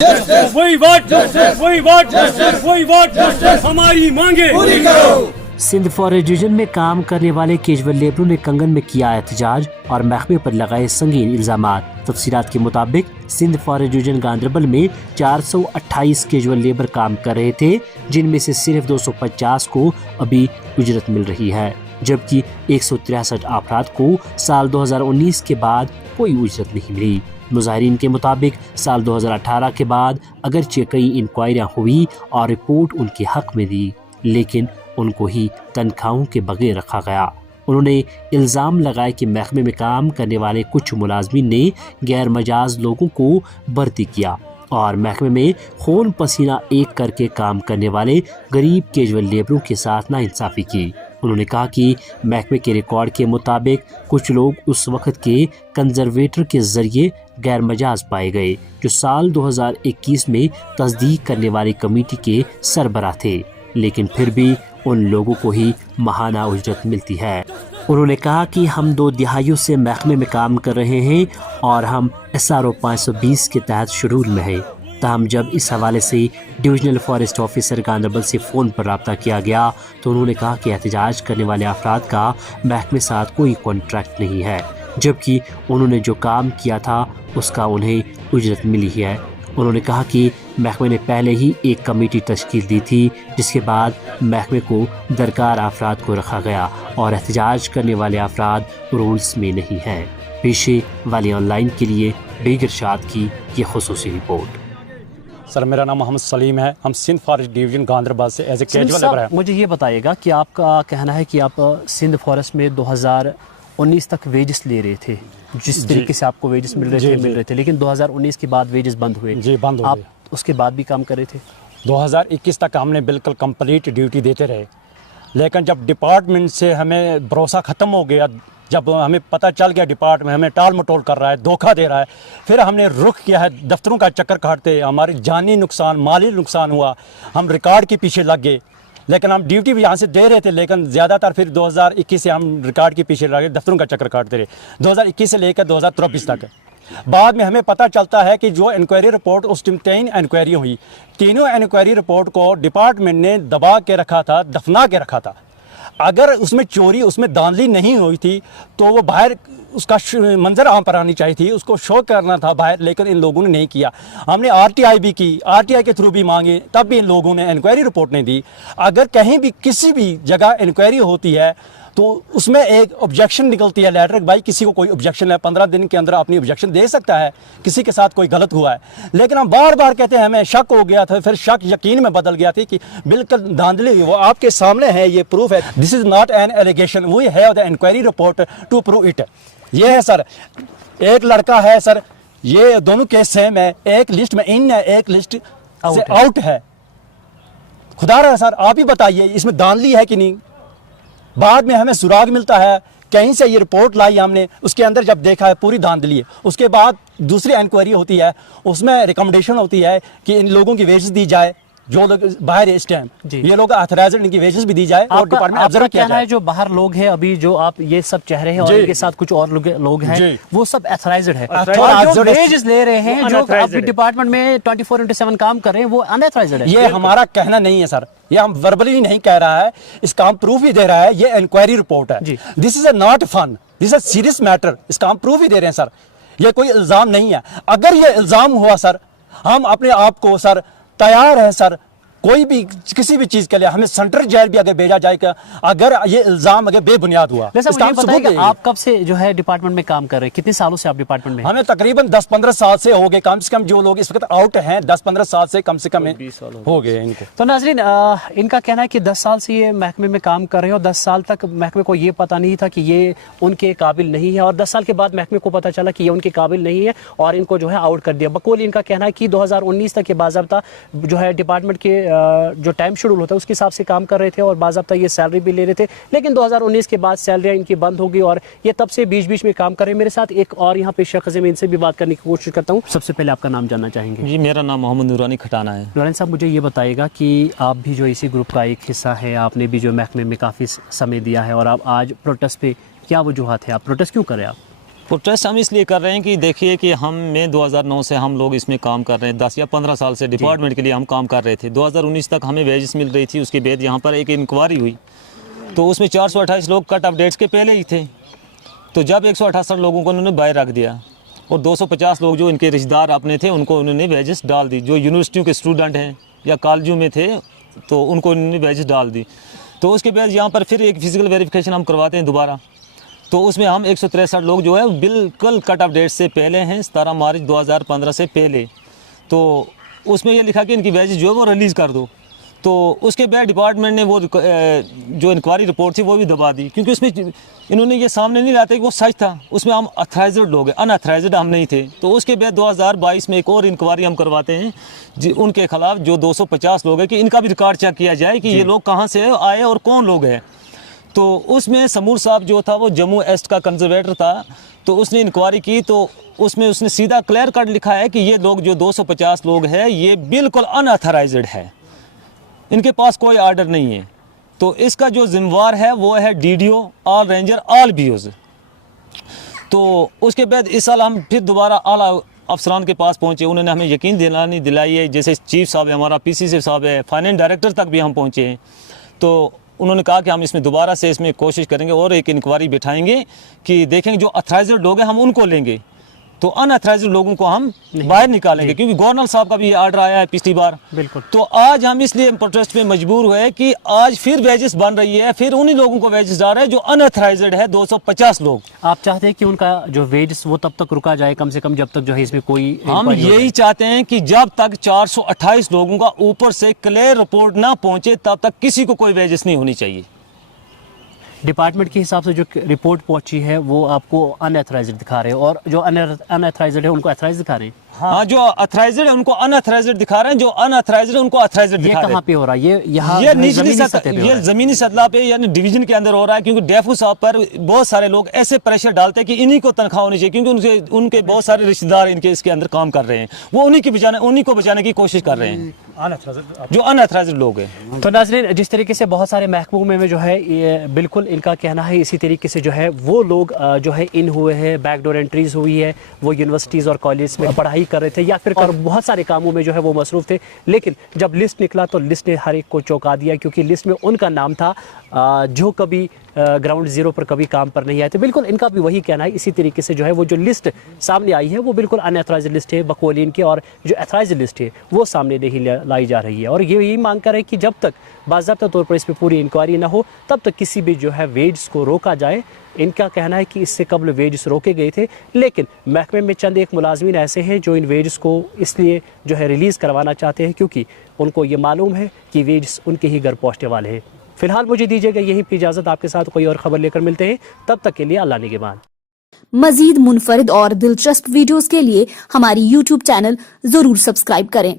वही वोट हमारी मांगे पूरी करो। सिंध फॉरेस्ट डिवीजन में काम करने वाले कैजुअल लेबरों ने कंगन में किया एहतजाज और महकमे पर लगाए संगीन इल्जामात। तफसीलात के मुताबिक सिंध फॉरेस्ट डिवीजन गांधरबल में 428 कैजुअल लेबर काम कर रहे थे, जिनमें से सिर्फ 250 को अभी उजरत मिल रही है, जबकि 163 अफराद को साल 2019 के बाद कोई उजरत नहीं मिली। मुजाहिरीन के मुताबिक साल 2018 के बाद अगरचे कई इंक्वायरियां हुई और रिपोर्ट उनके हक में दी, लेकिन उनको ही तनख्वाहों के बगैर रखा गया। उन्होंने इल्ज़ाम लगाया कि महकमे में काम करने वाले कुछ मुलाजमीन ने गैर मजाज लोगों को भर्ती किया और महकमे में खून पसीना एक करके काम करने वाले गरीब कैजुअल लेबरों के साथ नाइंसाफ़ी की। उन्होंने कहा कि महकमे के रिकॉर्ड के मुताबिक कुछ लोग उस वक़्त के कंजर्वेटर के ज़रिए गैर मजाज पाए गए, जो साल 2021 में तस्दीक करने वाली कमेटी के सरबराह थे, लेकिन फिर भी उन लोगों को ही माहाना उजरत मिलती है। उन्होंने कहा कि हम 2 दिहाइयों से महकमे में काम कर रहे हैं और हम SRO 520 के तहत शेड्यूल में हैं। ताहम जब इस हवाले से डिविजनल फॉरेस्ट ऑफिसर गांधरबल से फ़ोन पर रब्ता किया गया तो उन्होंने कहा कि एहतजाज करने वाले अफराद का महकमे साथ कोई कॉन्ट्रैक्ट नहीं है, जबकि उन्होंने जो काम किया था उसका उन्हें उजरत मिली है। उन्होंने कहा कि महकमे ने पहले ही एक कमेटी तश्कील दी थी, जिसके बाद महकमे को दरकार अफराद को रखा गया और एहतजाज करने वाले अफराद रूल्स में नहीं हैं। पेशे वाली ऑनलाइन के लिए बेगर शाद की ये खुसूसी रिपोर्ट। सर, मेरा नाम मोहम्मद सलीम है। हम सिंध फॉरेस्ट डिवीजन गांधरबल से एज ए कैजुअल लेबर हैं। मुझे ये बताइएगा कि आपका कहना है कि आप सिंध फॉरेस्ट में 2019 तक वेजेस ले रहे थे, जिस तरीके से आपको वेजेस मिल रहे थे, लेकिन 2019 के बाद वेजेस बंद हुए। जी, बंद हो आप गए। उसके बाद भी काम कर रहे थे? 2021 तक हमने बिल्कुल कंप्लीट ड्यूटी देते रहे, लेकिन जब डिपार्टमेंट से हमें भरोसा ख़त्म हो गया, जब हमें पता चल गया डिपार्टमेंट हमें टाल मटोल कर रहा है, धोखा दे रहा है, फिर हमने रुख किया है दफ्तरों का चक्कर काटते। हमारी जानी नुकसान, माली नुकसान हुआ, हम रिकॉर्ड के पीछे लग गए। लेकिन हम ड्यूटी भी यहाँ से दे रहे थे, लेकिन ज़्यादातर फिर 2021 से हम रिकॉर्ड के पीछे लगे, दफ्तरों का चक्कर काटते रहे 2021 से लेकर 2023 तक। बाद में हमें पता चलता है कि जो इंक्वायरी रिपोर्ट उस टाइम 3 इंक्वायरी हुई, तीनों इंक्वायरी रिपोर्ट को डिपार्टमेंट ने दबा के रखा था, दफना के रखा था। अगर उसमें चोरी, उसमें धांधली नहीं हुई थी तो वो बाहर उसका मंजर आम पर आनी चाहिए थी, उसको शो करना था बाहर, लेकिन इन लोगों ने नहीं किया। हमने RTI भी की, RTI के थ्रू भी मांगे, तब भी इन लोगों ने इंक्वायरी रिपोर्ट नहीं दी। अगर कहीं भी किसी भी जगह इंक्वायरी होती है तो उसमें एक ऑब्जेक्शन निकलती है लेटर, भाई किसी को कोई ऑब्जेक्शन है, 15 दिन के अंदर अपनी ऑब्जेक्शन दे सकता है, किसी के साथ कोई गलत हुआ है। लेकिन हम बार बार कहते हैं हमें शक हो गया था, फिर शक यकीन में बदल गया था कि बिल्कुल धांधली हुई। वो आपके सामने है, ये प्रूफ है। This is not an allegation, we have the inquiry report to prove it. ये है सर, एक लड़का है सर, ये दोनों केस है, मैं एक लिस्ट में इन है, एक लिस्ट से आउट है। खुदा रहा सर, आप ही बताइए इसमें धांधली है कि नहीं। बाद में हमें सुराग मिलता है, कहीं से ये रिपोर्ट लाई हमने, उसके अंदर जब देखा है पूरी धांधली है। उसके बाद दूसरी इंक्वायरी होती है, उसमें रिकमेंडेशन होती है कि इन लोगों की वेजेस दी जाए जो लोग बाहर है इस टाइम, ये लोग ऑथराइज्ड, इनकी वेजेस भी दी जाए और डिपार्टमेंट ऑब्जर्व किया जाए। जो बाहर लोग हैं अभी, जो आप ये सब चाह रहे हैं और इनके साथ कुछ और लोग हैं, वो सब ऑथराइज्ड है और जो वेजेस ले रहे हैं, जो आपके डिपार्टमेंट में 24/7 काम कर रहे हैं, वो अनऑथराइज्ड है। ये हमारा कहना नहीं है सर, ये हम वर्बली नहीं कह रहा है, इसका हम प्रूफ भी दे रहा है। ये इंक्वायरी रिपोर्ट है, this is not fun, this is serious matter, इसका हम प्रूफ भी दे रहे हैं सर। ये कोई इल्जाम नहीं है। अगर ये इल्जाम हुआ सर, हम अपने आप को सर तैयार हैं सर, कोई भी किसी भी चीज के लिए हमें सेंट्रल जेल भी अगर भेजा जाएगा, अगर ये इल्जाम अगर बेबुनियाद हुआ। आप कब से जो है डिपार्टमेंट में काम कर रहे हैं? कितने सालों से आप डिपार्टमेंट में? हमें तकरीबन 10-15 साल से हो गए, कम से कम जो लोग इस वक्त आउट हैं 10-15 साल से कम 20 साल हो गए इनको। तो नाज़रीन, इनका कहना है कि 10 साल से ये महकमे में काम कर रहे हैं और 10 साल तक महकमे को ये पता नहीं था कि ये उनके काबिल नहीं है, और 10 साल के बाद महकमे को पता चला कि ये उनके काबिल नहीं है और इनको जो है आउट कर दिया। बकौल इनका कहना है कि 2019 तक ये बाज़ाब्ता जो है डिपार्टमेंट के जो टाइम शेड्यूल होता है उसके हिसाब से काम कर रहे थे और बाज़ाब्ता ये सैलरी भी ले रहे थे, लेकिन 2019 के बाद सैलरी इनकी बंद हो गई और ये तब से बीच बीच में काम कर रहे हैं। मेरे साथ एक और यहाँ पे शख्स है, मैं इनसे भी बात करने की कोशिश करता हूँ। सबसे पहले आपका नाम जानना चाहेंगे? जी, मेरा नाम मोहम्मद नूरानी खटाना है। नूरानी साहब, मुझे ये बताइएगा कि आप भी जो इसी ग्रुप का एक हिस्सा है, आपने भी जो महकमे में काफ़ी समय दिया है और आप आज प्रोटेस्ट पे क्या वजूहत है, आप प्रोटेस्ट क्यों करें? आप प्रोटेस्ट हम इसलिए कर रहे हैं कि देखिए कि मैं 2009 से हम लोग इसमें काम कर रहे हैं, 10 या 15 साल से डिपार्टमेंट के लिए हम काम कर रहे थे। 2019 तक हमें वेजेस मिल रही थी। उसके बाद यहाँ पर एक इंक्वायरी हुई तो उसमें 428 लोग कट ऑफ डेट्स के पहले ही थे। तो जब 168 लोगों को उन्होंने बाहर रख दिया और 250 लोग जो इनके रिश्तेदार अपने थे उनको उन्होंने वेजेस डाल दी। जो यूनिवर्सिटियों के स्टूडेंट हैं या कॉलेजों में थे तो उनको उन्होंने वेजेस डाल दी। तो उसके बाद यहाँ पर फिर एक फिजिकल वेरिफिकेशन हम करवाते हैं दोबारा। तो उसमें हम 163 लोग जो है बिल्कुल कट ऑफ डेट से पहले हैं, 17 मार्च 2015 से पहले। तो उसमें ये लिखा कि इनकी वेजेस जो है वो रिलीज़ कर दो। तो उसके बाद डिपार्टमेंट ने वो जो इंक्वायरी रिपोर्ट थी वो भी दबा दी, क्योंकि उसमें इन्होंने ये सामने नहीं लाते कि वो सच था। उसमें हम अथराइज्ड लोग हैं, अनअथराइज्ड हम नहीं थे। तो उसके बाद 2022 में एक और इंक्वायरी हम करवाते हैं उनके खिलाफ जो 250 लोग हैं कि इनका भी रिकॉर्ड चेक किया जाए कि ये लोग कहाँ से आए और कौन लोग हैं। तो उसमें समूर साहब जो था वो जम्मू ईस्ट का कंजर्वेटर था। तो उसने इंक्वायरी की तो उसमें उसने सीधा क्लियर कट लिखा है कि ये लोग जो 250 लोग हैं ये बिल्कुल अनअथराइज्ड है, इनके पास कोई ऑर्डर नहीं है। तो इसका जो जिम्मेवार है वो है डीडीओ, ऑल रेंजर, ऑल बीओज। तो उसके बाद इस साल हम फिर दोबारा आला अफसरान के पास पहुंचे, उन्होंने हमें यकीन दिलाई है। जैसे चीफ साहब है, हमारा पीसी साहब है, फाइनेंस डायरेक्टर तक भी हम पहुंचे हैं। तो उन्होंने कहा कि हम इसमें दोबारा से इसमें कोशिश करेंगे और एक इंक्वायरी बिठाएंगे कि देखेंगे जो अथराइज्ड लोग हैं हम उनको लेंगे, तो अनअथराइज्ड लोगों को हम बाहर निकालेंगे। क्योंकि गवर्नर साहब का भी ऑर्डर आया है पिछली बार। बिल्कुल। तो आज हम इसलिए प्रोटेस्ट में मजबूर हुए कि आज फिर वेजेस बन रही है, फिर उन्हीं लोगों को वेजेस डाल रहे हैं जो अनअथराइज्ड है, 250 लोग। आप चाहते हैं कि उनका जो वेजेस वो तब तक रुका जाए, कम से कम जब तक जो है इसमें कोई हम यही चाहते हैं कि जब तक 428 लोगों का ऊपर से क्लियर रिपोर्ट ना पहुंचे तब तक किसी को कोई वेजेस नहीं होनी चाहिए। डिपार्टमेंट के हिसाब से जो रिपोर्ट पहुंची है वो आपको अनअथराइज्ड दिखा रहे हैं और जो अनअथराइज्ड है उनको अथराइज्ड दिखा रहे हैं। हाँ, जो अथराइज्ड है उनको अनअथराइज्ड दिखा रहे हैं, जो अनअथराइज्ड है उनको अथराइज्ड दिखा रहे हैं। ये कहाँ पे हो रहा है? ये यहाँ ये निचली सतह, ये जमीनी सतह पे यानी डिवीजन के अंदर हो रहा है। क्योंकि डेफू साहब पर बहुत सारे लोग ऐसे प्रेशर डालते हैं कि इन्हीं को तनख्वाह होनी चाहिए, क्योंकि उनके बहुत सारे रिश्तेदार इनके इसके अंदर काम कर रहे हैं। वो उन्हीं को बचाने की कोशिश कर रहे हैं जो अनअथराइज्ड लोग हैं। तो नाज़रीन, जिस तरीके से बहुत सारे महकमे में जो है ये बिल्कुल इनका कहना है, इसी तरीके से जो है वो लोग जो है इन हुए हैं, बैकडोर एंट्रीज हुई है, वो यूनिवर्सिटीज़ और कॉलेज में पढ़ाई कर रहे थे या फिर बहुत सारे कामों में जो है वो मसरूफ़ थे। लेकिन जब लिस्ट निकला तो लिस्ट ने हर एक को चौंका दिया, क्योंकि लिस्ट में उनका नाम था जो कभी ग्राउंड ज़ीरो पर कभी काम पर नहीं आए थे। बिल्कुल इनका भी वही कहना है। इसी तरीके से जो है वो जो लिस्ट सामने आई है वो बिल्कुल अनअथराइज्ड लिस्ट है बकौल इनके, और जो अथराइज्ड लिस्ट है वो सामने नहीं लाई जा रही है। और ये यही मांग कर है कि जब तक बाज़ाब्ता तौर पर इस पर पूरी इंक्वायरी ना हो तब तक किसी भी जो है वेजेस को रोका जाए। इनका कहना है कि इससे कबल वेजेस रोके गए थे, लेकिन महकमे में चंद एक मुलाजमीन ऐसे हैं जो इन वेजेस को इसलिए जो है रिलीज़ करवाना चाहते हैं क्योंकि उनको ये मालूम है कि वेजेस उनके ही घर पहुँचने वाले हैं। फिलहाल मुझे दीजिएगा यहीं पर इजाज़त, आपके साथ कोई और ख़बर लेकर मिलते हैं, तब तक के लिए अल्लाह निगहबान। मजीद मुनफरिद और दिलचस्प वीडियोस के लिए हमारी YouTube चैनल जरूर सब्सक्राइब करें।